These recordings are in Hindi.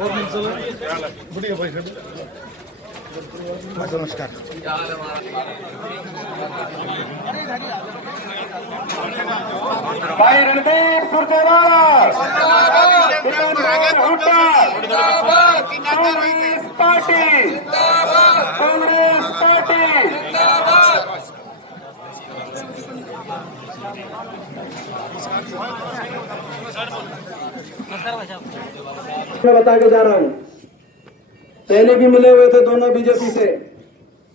नमस्कार। भाई रणदीप सुरजेवाला कांग्रेस पार्टी मैं बता के जा रहा हूँ। पहले भी मिले हुए थे दोनों बीजेपी से,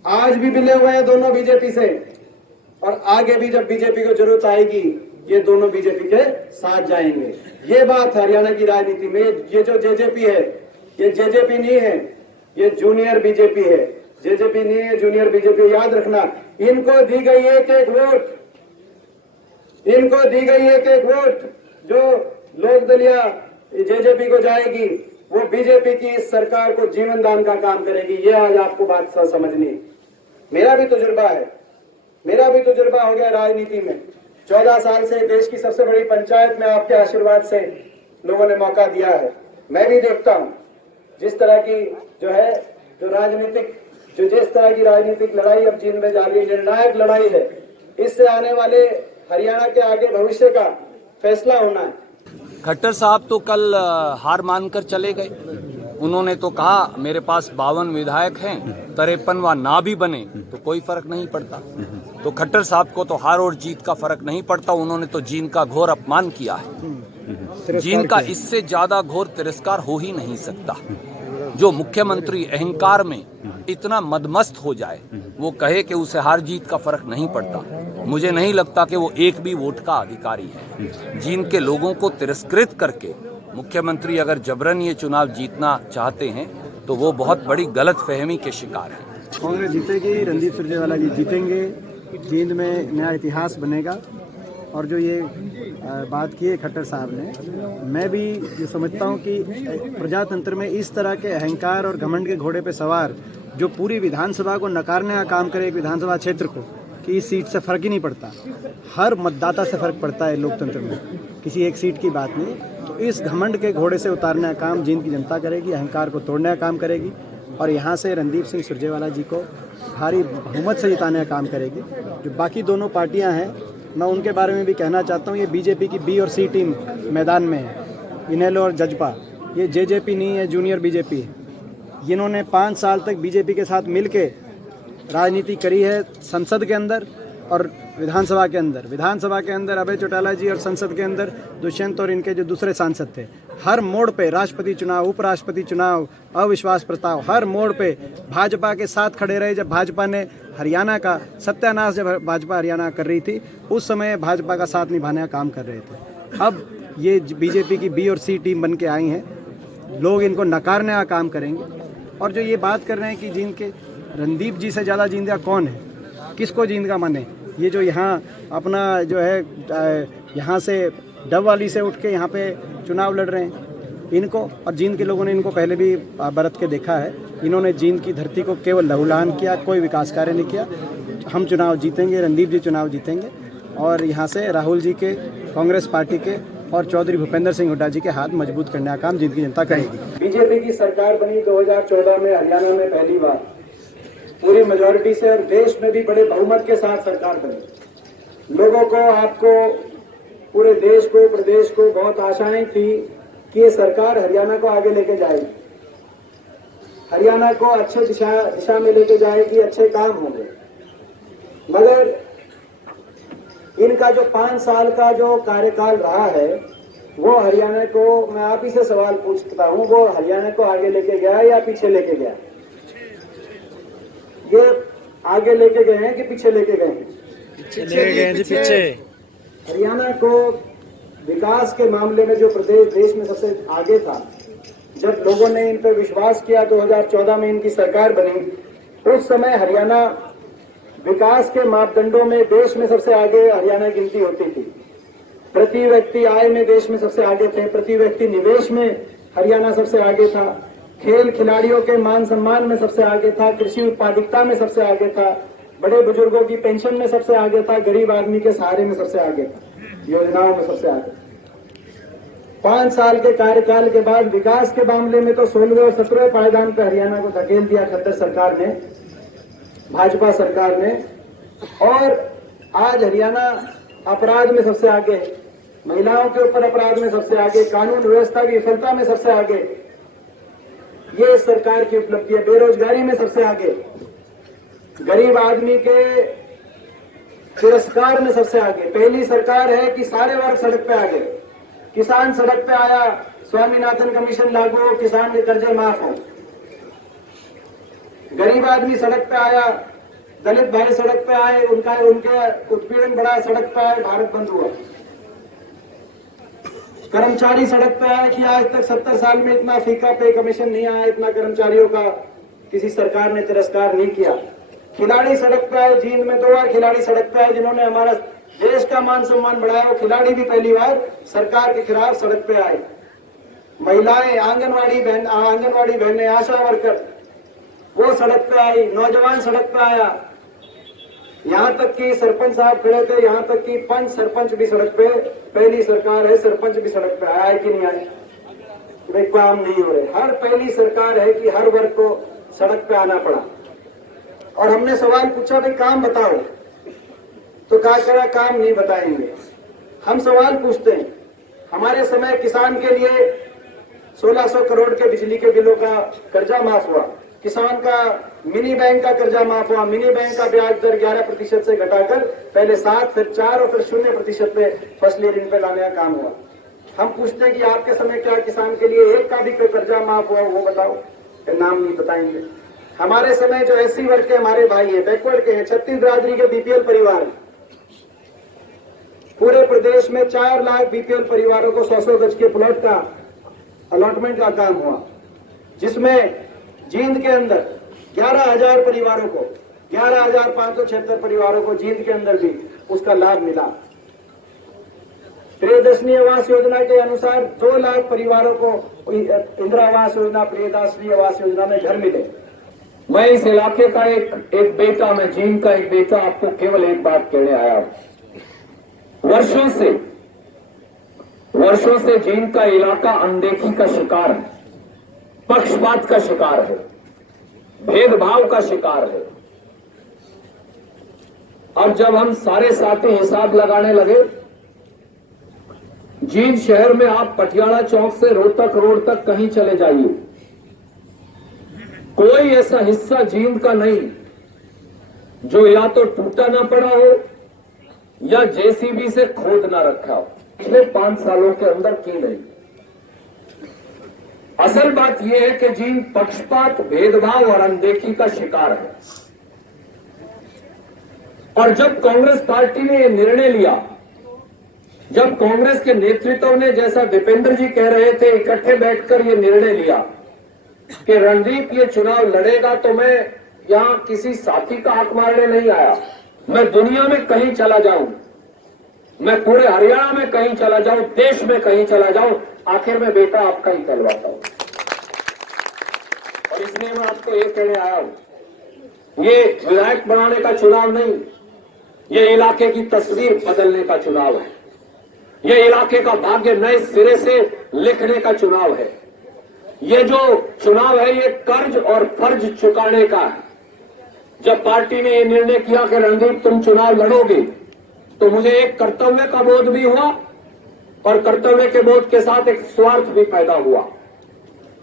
आज भी मिले हुए हैं दोनों बीजेपी से, और आगे भी जब बीजेपी को जरूरत आएगी ये दोनों बीजेपी के साथ जाएंगे। ये बात हरियाणा की राजनीति में, ये जो जेजेपी है ये जेजेपी नहीं है, ये जूनियर बीजेपी है। जेजेपी नहीं है, जूनियर बीजेपी। याद रखना, इनको दी गई एक एक वोट, इनको दी गई एक एक वोट जो लोकदलीय जेजेपी को जाएगी वो बीजेपी की इस सरकार को जीवन दान का काम करेगी। ये आज आपको बात समझनी। मेरा भी तजुर्बा है, मेरा भी तजुर्बा हो गया राजनीति में। 14 साल से देश की सबसे बड़ी पंचायत में आपके आशीर्वाद से लोगों ने मौका दिया है। मैं भी देखता हूं जिस तरह की जिस तरह की राजनीतिक लड़ाई अब चीन में जा रही है, निर्णायक लड़ाई है। इससे आने वाले हरियाणा के आगे भविष्य का फैसला होना है। खट्टर साहब तो कल हार मानकर चले गए। उन्होंने तो कहा मेरे पास 52 विधायक हैं, 53 व ना भी बने तो कोई फर्क नहीं पड़ता। तो खट्टर साहब को तो हार और जीत का फर्क नहीं पड़ता। उन्होंने तो जीन का घोर अपमान किया है। जीन का इससे ज्यादा घोर तिरस्कार हो ही नहीं सकता। जो मुख्यमंत्री अहंकार में इतना मदमस्त हो जाए, वो कहे कि उसे हार जीत का फर्क नहीं पड़ता, मुझे नहीं लगता कि वो एक भी वोट का अधिकारी है। जीन के लोगों को तिरस्कृत करके मुख्यमंत्री अगर जबरन ये चुनाव जीतना चाहते हैं तो वो बहुत बड़ी गलत फहमी के शिकार हैं। कांग्रेस जीतेगी, रणदीप सुरजेवाला जी जीतेंगे, जींद में नया इतिहास बनेगा। और जो ये बात की है खट्टर साहब ने, मैं भी ये समझता हूँ कि प्रजातंत्र में इस तरह के अहंकार और घमंड के घोड़े पे सवार जो पूरी विधानसभा को नकारने का काम करे, एक विधानसभा क्षेत्र को, कि इस सीट से फर्क ही नहीं पड़ता। हर मतदाता से फर्क पड़ता है लोकतंत्र में, किसी एक सीट की बात नहीं। तो इस घमंड के घोड़े से उतारने का काम जींद की जनता करेगी, अहंकार को तोड़ने का काम करेगी, और यहाँ से रणदीप सिंह सुरजेवाला जी को भारी बहुमत से जिताने का काम करेगी। जो बाकी दोनों पार्टियाँ हैं, मैं उनके बारे में भी कहना चाहता हूँ, ये बीजेपी की बी और सी टीम मैदान में है। इनेलो और जजपा, ये जेजेपी नहीं है, जूनियर बीजेपी है। इन्होंने 5 साल तक बीजेपी के साथ मिलके राजनीति करी है, संसद के अंदर और विधानसभा के अंदर। विधानसभा के अंदर अभय चौटाला जी और संसद के अंदर दुष्यंत और इनके जो दूसरे सांसद थे। हर मोड़ पे राष्ट्रपति चुनाव, उपराष्ट्रपति चुनाव, अविश्वास प्रस्ताव, हर मोड़ पे भाजपा के साथ खड़े रहे। जब भाजपा ने हरियाणा का सत्यानाश, जब भाजपा हरियाणा कर रही थी, उस समय भाजपा का साथ निभाने का काम कर रहे थे। अब ये बीजेपी की बी और सी टीम बन के आई हैं, लोग इनको नकारने का काम करेंगे। और जो ये बात कर रहे हैं कि जींद के रणदीप जी से ज़्यादा जींदा कौन है, किसको जींद का मन है, ये जो यहाँ अपना जो है यहाँ से डबवाली से उठ के यहाँ पे चुनाव लड़ रहे हैं, इनको और जींद के लोगों ने इनको पहले भी बरत के देखा है। इन्होंने जींद की धरती को केवल लहूलुहान किया, कोई विकास कार्य नहीं किया। हम चुनाव जीतेंगे, रणदीप जी चुनाव जीतेंगे, और यहाँ से राहुल जी के, कांग्रेस पार्टी के और चौधरी भूपेंद्र सिंह हुड्डा जी के हाथ मजबूत करने का काम जींद की जनता करेगी। बीजेपी की सरकार बनी 2014 में हरियाणा में पहली बार पूरी मेजोरिटी से, और देश में भी बड़े बहुमत के साथ सरकार बनी। लोगों को, आपको, पूरे देश को, प्रदेश को बहुत आशाएं थी कि ये सरकार हरियाणा को आगे लेके जाएगी, हरियाणा को अच्छे दिशा में लेके जाएगी, अच्छे काम होंगे। मगर इनका जो 5 साल का जो कार्यकाल रहा है, वो हरियाणा को, मैं आप ही से सवाल पूछता हूं, वो हरियाणा को आगे लेके गया या पीछे लेके गया? ये आगे लेके गए हैं कि पीछे लेके गए हैं? पीछे। हरियाणा को विकास के मामले में जो प्रदेश देश में सबसे आगे था, जब लोगों ने इन पर विश्वास किया, 2014 में इनकी सरकार बनी, उस समय हरियाणा विकास के मापदंडों में देश में सबसे आगे हरियाणा गिनती होती थी। प्रति व्यक्ति आय में देश में सबसे आगे थे, प्रति व्यक्ति निवेश में हरियाणा सबसे आगे था, खेल खिलाड़ियों के मान सम्मान में सबसे आगे था, कृषि उत्पादकता में सबसे आगे था, बड़े बुजुर्गों की पेंशन में सबसे आगे था, गरीब आदमी के सहारे में सबसे आगे था, योजनाओं में सबसे आगे। 5 साल के कार्यकाल के बाद विकास के मामले में तो 16वें और 17वें पायदान पर हरियाणा को धकेल दिया खट्टर सरकार ने, भाजपा सरकार ने। और आज हरियाणा अपराध में सबसे आगे है, महिलाओं के ऊपर अपराध में सबसे आगे, कानून व्यवस्था की विफलता में सबसे आगे, ये इस सरकार की उपलब्धि है। बेरोजगारी में सबसे आगे, गरीब आदमी के तिरस्कार में सबसे आगे। पहली सरकार है कि सारे वर्ग सड़क पे आ गए, किसान सड़क पे आया, स्वामीनाथन कमीशन लागू हो, किसान के कर्जे माफ हो, गरीब आदमी सड़क पे आया, दलित भाई सड़क पे आए, उनके उत्पीड़न बढ़ा, सड़क पे आए, भारत बंद हुआ। कर्मचारी सड़क पे आए कि आज तक 70 साल में इतना फीका पे कमीशन नहीं आया, इतना कर्मचारियों का किसी सरकार ने तिरस्कार नहीं किया। खिलाड़ी सड़क पे आए, जींद में 2 बार खिलाड़ी सड़क पे आए जिन्होंने हमारा देश का मान सम्मान बढ़ाया, वो खिलाड़ी भी पहली बार सरकार के खिलाफ सड़क पे आए। महिलाएं, आंगनवाड़ी बहनें, आशा वर्कर वो सड़क पे आई, नौजवान सड़क पे आया, यहां तक कि सरपंच साहब खड़े थे, यहां तक कि पंच सरपंच भी सड़क पे, पहली सरकार है सरपंच भी सड़क पे आया कि नहीं आए? भाई काम नहीं हो रहे। हर पहली सरकार है कि हर वर्ग को सड़क पे आना पड़ा। और हमने सवाल पूछा भाई काम बताओ, तो कहा करा काम नहीं बताएंगे। हम सवाल पूछते हैं, हमारे समय किसान के लिए 1600 करोड़ के बिजली के बिलों का कर्जा माफ हुआ, किसान का मिनी बैंक का कर्जा माफ हुआ, मिनी बैंक का ब्याज दर 11% से घटाकर पहले 7 फिर 4 और फिर 0% पे फसली ऋण पे लाने का काम हुआ। हम पूछते हैं कि आपके समय क्या किसान के लिए एक का भी कोई कर्जा माफ हुआ वो बताओ, नाम नहीं बताएंगे। हमारे समय जो SC वर्ग के हमारे भाई है, बैकवर्ड के हैं, 36 बिरादरी के BPL परिवार है, पूरे प्रदेश में 4 लाख BPL परिवारों को 100 गज के प्लॉट का अलॉटमेंट का काम हुआ, जिसमें जींद के अंदर 11,000 परिवारों को, 11,576 परिवारों को जींद के अंदर भी उसका लाभ मिला। प्रियदर्शनी आवास योजना के अनुसार 2 लाख परिवारों को इंदिरा आवास योजना, प्रियदर्शनी आवास योजना में घर मिले। मैं इस इलाके का एक बेटा, मैं जींद का एक बेटा आपको केवल एक बात कहने आया हूं। वर्षों से जींद का इलाका अनदेखी का शिकार है, पक्षपात का शिकार है, भेदभाव का शिकार है। अब जब हम सारे साथी हिसाब लगाने लगे, जींद शहर में आप पटियाला चौक से रोहतक रोड तक कहीं चले जाइए, कोई ऐसा हिस्सा जींद का नहीं जो या तो टूटा ना पड़ा हो या JCB से खोद ना रखा हो, पिछले 5 सालों के अंदर की नहीं। असल बात यह है कि जींद पक्षपात, भेदभाव और अनदेखी का शिकार है। और जब कांग्रेस पार्टी ने यह निर्णय लिया, जब कांग्रेस के नेतृत्व ने, जैसा दीपेंद्र जी कह रहे थे, इकट्ठे बैठकर यह निर्णय लिया कि रणदीप ये चुनाव लड़ेगा, तो मैं यहां किसी साथी का हाथ मारने नहीं आया। मैं दुनिया में कहीं चला जाऊं, मैं पूरे हरियाणा में कहीं चला जाऊं, देश में कहीं चला जाऊं, आखिर में बेटा आपका ही कहलवाता हूं। और इसलिए मैं आपको ये कहने आया हूं, ये विधायक बनाने का चुनाव नहीं, ये इलाके की तस्वीर बदलने का चुनाव है, ये इलाके का भाग्य नए सिरे से लिखने का चुनाव है। ये जो चुनाव है ये कर्ज और फर्ज चुकाने का है। जब पार्टी ने ये निर्णय किया कि रणदीप तुम चुनाव लड़ोगे, तो मुझे एक कर्तव्य का बोध भी हुआ और कर्तव्य के बोध के साथ एक स्वार्थ भी पैदा हुआ।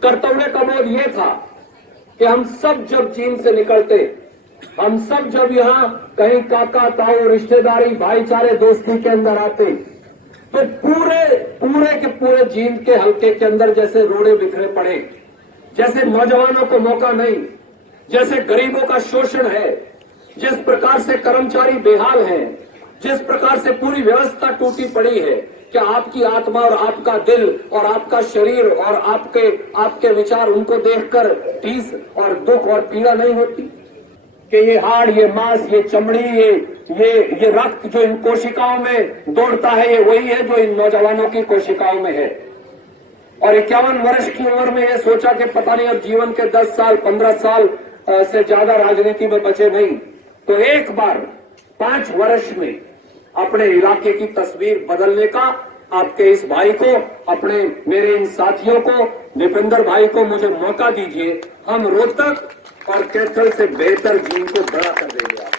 कर्तव्य का बोध यह था कि हम सब जब चीन से निकलते, हम सब जब यहां कहीं काका ताऊ रिश्तेदारी भाईचारे दोस्ती के अंदर आते, तो पूरे के पूरे जींद के हल्के के अंदर जैसे रोड़े बिखरे पड़े, जैसे नौजवानों को मौका नहीं, जैसे गरीबों का शोषण है, जिस प्रकार से कर्मचारी बेहाल हैं, जिस प्रकार से पूरी व्यवस्था टूटी पड़ी है, कि आपकी आत्मा और आपका दिल और आपका शरीर और आपके विचार उनको देखकर ठेस और दुख और पीड़ा नहीं होती? कि ये हाड़, ये मांस, ये चमड़ी, ये रक्त जो इन कोशिकाओं में दौड़ता है, ये वही है जो इन नौजवानों की कोशिकाओं में है। और 51 वर्ष की उम्र में ये सोचा कि पता नहीं अब जीवन के 10 साल 15 साल से ज्यादा राजनीति में बचे नहीं, तो एक बार 5 वर्ष में अपने इलाके की तस्वीर बदलने का, आपके इस भाई को, अपने मेरे इन साथियों को, दीपेंद्र भाई को मुझे मौका दीजिए। हम रोहतक और कैथल से बेहतर जीन को बड़ा कर देंगे।